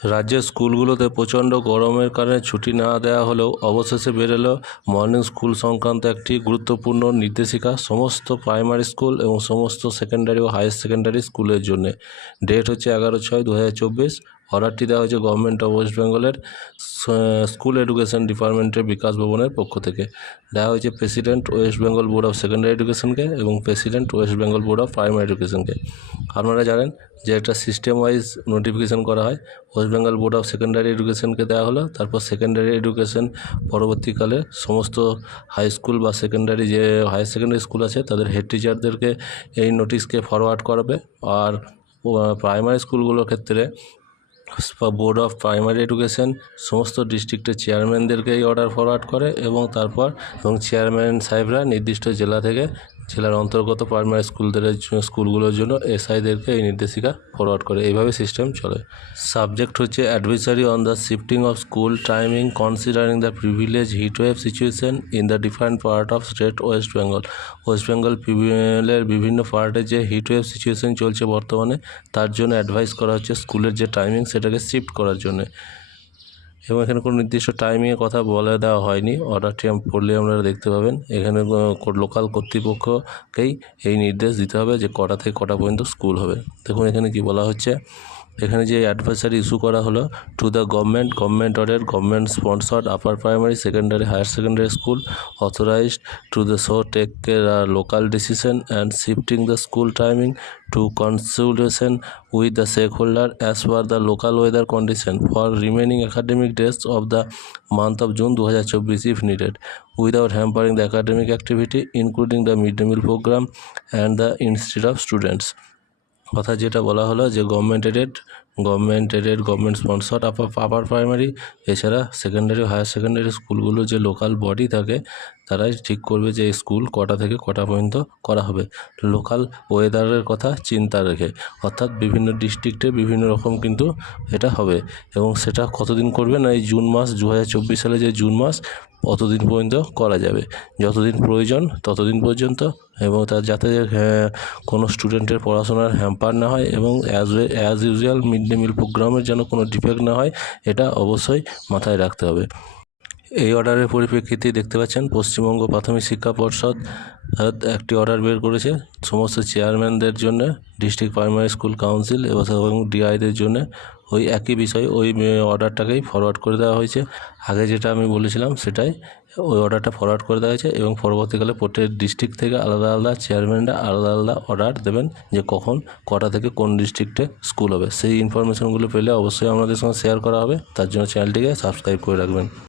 রাজ্যের স্কুলগুলোতে প্রচণ্ড গরমের কারণে ছুটি না দেওয়া হলেও অবশেষে বেরোলো মর্নিং স্কুল সংক্রান্ত একটি গুরুত্বপূর্ণ নির্দেশিকা সমস্ত প্রাইমারি স্কুল এবং সমস্ত সেকেন্ডারি ও হায়ার সেকেন্ডারি স্কুলের জন্য। ডেট হচ্ছে 11/6/2024। অর্ডারটি দেওয়া হয়েছে গভর্নমেন্ট অফ ওয়েস্ট বেঙ্গলের স্কুল এডুকেশন ডিপার্টমেন্টের বিকাশ ভবনের পক্ষ থেকে। দেওয়া হয়েছে president west Bengal board of secondary এডুকেশনকে এবং president west Bengal board of primary এডুকেশনকে। আপনারা জানেন যে একটা সিস্টেম ওয়াইজ নোটিফিকেশান করা হয়। West Bengal board of secondary এডুকেশনকে দেওয়া হলো, তারপর সেকেন্ডারি এডুকেশন পরবর্তীকালে সমস্ত হাই স্কুল বা সেকেন্ডারি যে হায়ার সেকেন্ডারি স্কুল আছে তাদের হেড টিচারদেরকে এই নোটিশকে ফরওয়ার্ড করাবে। আর প্রাইমারি স্কুলগুলোর ক্ষেত্রে বোর্ড অফ প্রাইমারি এডুকেশন সমস্ত ডিস্ট্রিক্টের চেয়ারম্যানদেরকে এই অর্ডার ফরওয়ার্ড করে এবং চেয়ারম্যান সাহেবরা নির্দিষ্ট জেলা থেকে জেলার অন্তর্গত প্রাইমারি স্কুলগুলোর জন্য এসআইদেরকে এই নির্দেশিকা ফরওয়ার্ড করে। এইভাবে সিস্টেম চলে। সাবজেক্ট হচ্ছে advisory on the shifting of school timing considering the privilege heat wave situation in the different part of state west Bengal. West Bengal প্রিভিলের বিভিন্ন পার্টে যে হিট ওয়েভ সিচুয়েশন চলছে বর্তমানে, তার জন্য অ্যাডভাইস করা হচ্ছে স্কুলের যে টাইমিং সেটাকে শিফট করার জন্য। এবং এখানে কোনো নির্দিষ্ট টাইমিংয়ের কথা বলে দেওয়া হয়নি। অর্ডারটি পড়লে আপনারা দেখতে পাবেন এখানে লোকাল কর্তৃপক্ষকেই এই নির্দেশ দিতে হবে যে কটা থেকে কটা পর্যন্ত স্কুল হবে। দেখুন এখানে কি বলা হচ্ছে, এখানে যে অ্যাডভাইসারি ইস্যু করা হলো to the government order government sponsored upper primary secondary higher secondary school authorised to the take local decision and shifting the school timing to consultation with the stakeholder as per the local weather condition for remaining academic days of the month of June 2024 if needed, without hampering the academic activity including the mid-day meal program and the institute of students। অর্থাৎ যেটা বলা হলো যে government aided government sponsored upper primary এছাড়া secondary higher secondary স্কুলগুলো যে local body থাকে তারাই ঠিক করবে যে এই স্কুল কটা থেকে কটা পর্যন্ত করা হবে লোকাল ওয়েদারের কথা চিন্তা রেখে। অর্থাৎ বিভিন্ন ডিস্ট্রিক্টে বিভিন্ন রকম কিন্তু এটা হবে এবং সেটা কতদিন করবে না, এই জুন মাস 2024 সালে যে জুন মাস অতদিন পর্যন্ত করা যাবে, যতদিন প্রয়োজন ততদিন পর্যন্ত, এবং তার যাতে কোনো স্টুডেন্টের পড়াশোনার হ্যাম্পার না হয় এবং অ্যাজ ইউজুয়াল মিড-ডে-মিল প্রোগ্রামের যেন কোনো ডিফেক্ট না হয়, এটা অবশ্যই মাথায় রাখতে হবে। এই অর্ডারের পরিপ্রেক্ষিতে দেখতে পাচ্ছেন পশ্চিমবঙ্গ প্রাথমিক শিক্ষা পর্ষদ একটি অর্ডার বের করেছে সমস্ত চেয়ারম্যানদের জন্য, ডিস্ট্রিক্ট প্রাইমারি স্কুল কাউন্সিল এবং ডিআইদের জন্য ওই একই বিষয় ওই অর্ডারটাকেই ফরওয়ার্ড করে দেওয়া হয়েছে। আগে যেটা আমি বলেছিলাম সেটাই ওই অর্ডারটা ফরওয়ার্ড করে দেওয়া হয়েছে এবং পরবর্তীকালে প্রত্যেক ডিস্ট্রিক্ট থেকে আলাদা আলাদা চেয়ারম্যানরা আলাদা আলাদা অর্ডার দেবেন যে কখন কটা থেকে কোন ডিস্ট্রিক্টে স্কুল হবে। সেই ইনফরমেশনগুলো পেলে অবশ্যই আমাদের সঙ্গে শেয়ার করা হবে, তার জন্য চ্যানেলটিকে সাবস্ক্রাইব করে রাখবেন।